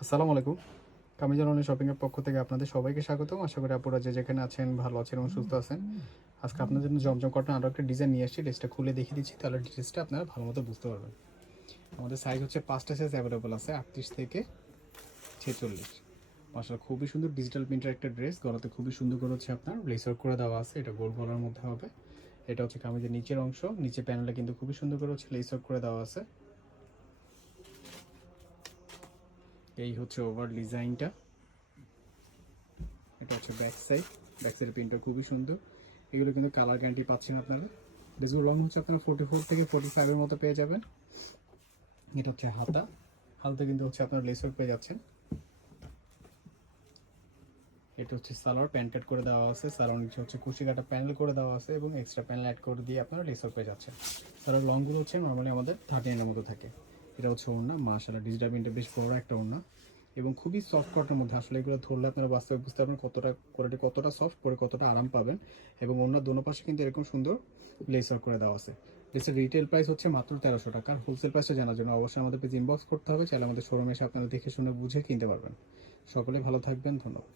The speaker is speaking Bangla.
আসসালামু আলাইকুম। কামিজার অনলাইন শপিংয়ের পক্ষ থেকে আপনাদের সবাইকে স্বাগতম। আশা করি আপনারা যে যেখানে আছেন ভালো আছেন এবং সুস্থ আছেন। আজকে আপনাদের জন্য জমজম কটন আরও একটা ডিজাইন নিয়ে আসছি। ড্রেসটা খুলে দেখিয়ে দিচ্ছি, তাহলে ড্রেসটা আপনারা ভালো মতো বুঝতে পারবেন। আমাদের সাইজ হচ্ছে 5টা সাইজ অ্যাভেলেবল আছে, 38 থেকে 46। মাশাআল্লাহ খুবই সুন্দর ডিজিটাল প্রিন্টের একটা ড্রেস। গলাতে খুবই সুন্দর করে হচ্ছে আপনার লেস ওয়ার্ক করে দেওয়া আছে। এটা গোল গলার মধ্যে হবে। এটা হচ্ছে কামিজের নিচের অংশ, নিচে প্যানেলে কিন্তু খুবই সুন্দর করে হচ্ছে লেস ওয়ার্ক করে দেওয়া আছে। এই হচ্ছে ওভার ডিজাইনটা। এটা হচ্ছে ব্যাক সাইড। ব্যাক সাইডের প্রিন্টটা খুবই সুন্দর। এগুলো কিন্তু কালার গ্যারান্টি পাচ্ছেন আপনারা। ড্রেসগুলো লং হচ্ছে আপনারা 44 থেকে 45 এর মতো পেয়ে যাবেন। এটা হচ্ছে হাতা। হাতাতে কিন্তু হচ্ছে আপনারা লেস ওয়ার্ক পেয়ে যাচ্ছেন। এটা হচ্ছে সালোয়ার, প্যান্ট কাট করে দেওয়া আছে। সালোয়ার নিচে হচ্ছে কুশি কাটা প্যানেল করে দেওয়া আছে এবং এক্সট্রা প্যানেল অ্যাড করে দিয়ে আপনারা লেস ওয়ার্ক পেয়ে যাচ্ছেন। সালোয়ার লংগুলো হচ্ছে নর্মালি আমাদের 39 এর মতো থাকে। এটা হচ্ছে ওড়না, মাশাআল্লাহ ডিজিটাল প্রিন্টে বেশ বড় একটা ওড়না এবং খুবই সফট কটনের মধ্যে। আসলে এগুলো ধরলে আপনারা বাস্তবে বুঝতে পারবেন কতটা কোয়ালিটি, কতটা সফট, পরে কতটা আরাম পাবেন। এবং ওড়নার দোনো পাশে কিন্তু এরকম সুন্দর লেস ওয়ার্ক করে দেওয়া আছে। ড্রেসের রিটেল প্রাইস হচ্ছে মাত্র 1300 টাকা। আর হোলসেল প্রাইসটা জানার জন্য অবশ্যই আমাদের পেজ ইনবক্স করতে হবে, চাইলে আমাদের শোরুমে এসে আপনারা দেখে শুনে বুঝে কিনতে পারবেন। সকলে ভালো থাকবেন, ধন্যবাদ।